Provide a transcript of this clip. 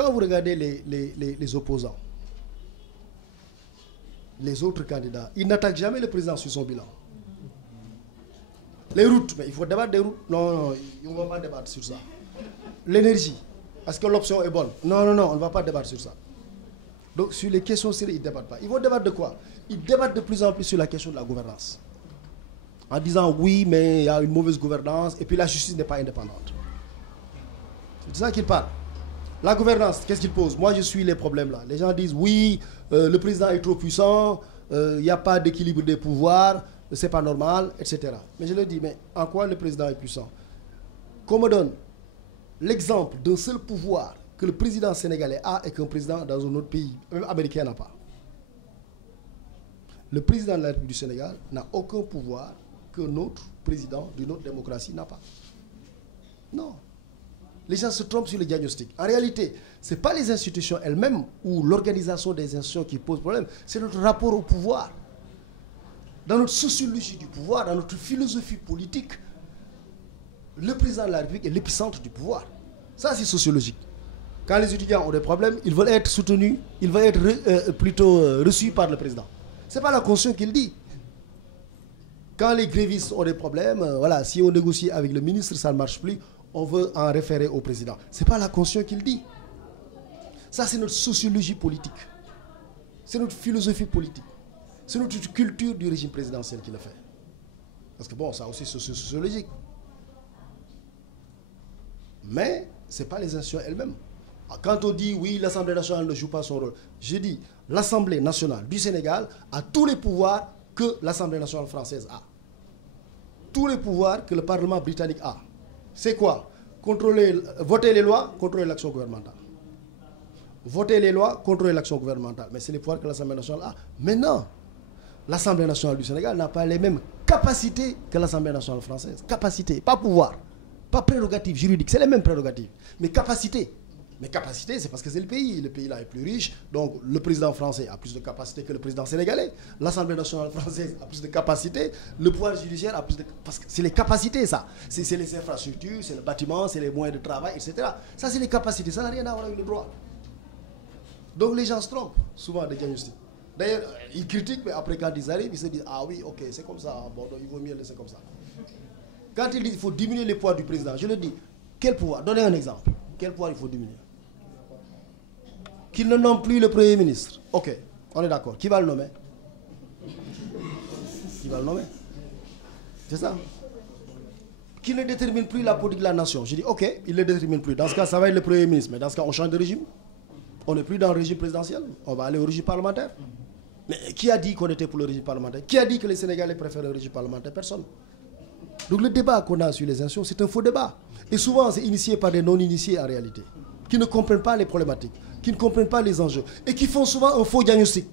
quand vous regardez les opposants, les autres candidats, ils n'attaquent jamais le président sur son bilan. Les routes, mais il faut débattre des routes. Non, on ne va pas débattre sur ça. L'énergie, est-ce que l'option est bonne? Non, on ne va pas débattre sur ça. Donc sur les questions sérieuses, ils ne débattent pas. Ils vont débattre de quoi? Ils débattent de plus en plus sur la question de la gouvernance. En disant oui, mais il y a une mauvaise gouvernance et puis la justice n'est pas indépendante. C'est de ça qu'ils parlent. La gouvernance, qu'est-ce qu'ils posent? Moi, je suis les problèmes là. Les gens disent oui, le président est trop puissant, il n'y a pas d'équilibre des pouvoirs, c'est pas normal, etc. Mais je leur dis, mais en quoi le président est puissant? Qu'on me donne l'exemple d'un seul pouvoir que le président sénégalais a et qu'un président dans un autre pays, même américain, n'a pas. Le président de la République du Sénégal n'a aucun pouvoir que notre président d'une autre démocratie n'a pas. Non. Les gens se trompent sur le diagnostic. En réalité, ce n'est pas les institutions elles-mêmes ou l'organisation des institutions qui pose problème, c'est notre rapport au pouvoir. Dans notre sociologie du pouvoir, dans notre philosophie politique, le président de la République est l'épicentre du pouvoir. Ça, c'est sociologique. Quand les étudiants ont des problèmes, ils veulent être soutenus, ils veulent être plutôt reçus par le président. Ce n'est pas la Constitution qui le dit. Quand les grévistes ont des problèmes, voilà, si on négocie avec le ministre, ça ne marche plus, on veut en référer au président. Ce n'est pas la Constitution qui le dit. Ça, c'est notre sociologie politique. C'est notre philosophie politique. C'est notre culture du régime présidentiel qui le fait. Parce que bon, ça aussi, c'est sociologique. Mais ce n'est pas les institutions elles-mêmes. Quand on dit oui, l'Assemblée nationale ne joue pas son rôle, je dis l'Assemblée nationale du Sénégal a tous les pouvoirs que l'Assemblée nationale française a. Tous les pouvoirs que le Parlement britannique a. C'est quoi? Contrôler, voter les lois, contrôler l'action gouvernementale. Voter les lois, contrôler l'action gouvernementale. Mais c'est les pouvoirs que l'Assemblée nationale a. Maintenant, l'Assemblée nationale du Sénégal n'a pas les mêmes capacités que l'Assemblée nationale française. Capacité, pas pouvoir. Pas prérogative juridique, c'est les mêmes prérogatives. Mais capacité. Mais capacité, c'est parce que c'est le pays. Le pays là est plus riche. Donc le président français a plus de capacité que le président sénégalais. L'Assemblée nationale française a plus de capacité. Le pouvoir judiciaire a plus de... Parce que c'est les capacités, ça. C'est les infrastructures, c'est le bâtiment, c'est les moyens de travail, etc. Ça, c'est les capacités. Ça n'a rien à voir avec le droit. Donc les gens se trompent souvent de diagnostic. D'ailleurs, ils critiquent, mais après quand ils arrivent, ils se disent, ah oui, ok, c'est comme ça. Bon, donc, il vaut mieux laisser comme ça. Quand ils disent qu'il faut diminuer les pouvoirs du président, je leur dis, quel pouvoir? Donnez un exemple. Quel pouvoir il faut diminuer? Qu'il ne nomme plus le Premier ministre. Ok, on est d'accord. Qui va le nommer? Qui va le nommer? C'est ça. Qu'il ne détermine plus la politique de la nation. Je dis, ok, il ne le détermine plus. Dans ce cas, ça va être le Premier ministre. Mais dans ce cas, on change de régime. On n'est plus dans le régime présidentiel. On va aller au régime parlementaire. Mais qui a dit qu'on était pour le régime parlementaire? Qui a dit que les Sénégalais préfèrent le régime parlementaire? Personne. Donc le débat qu'on a sur les institutions, c'est un faux débat. Et souvent, c'est initié par des non-initiés en réalité, qui ne comprennent pas les problématiques, qui ne comprennent pas les enjeux, et qui font souvent un faux diagnostic.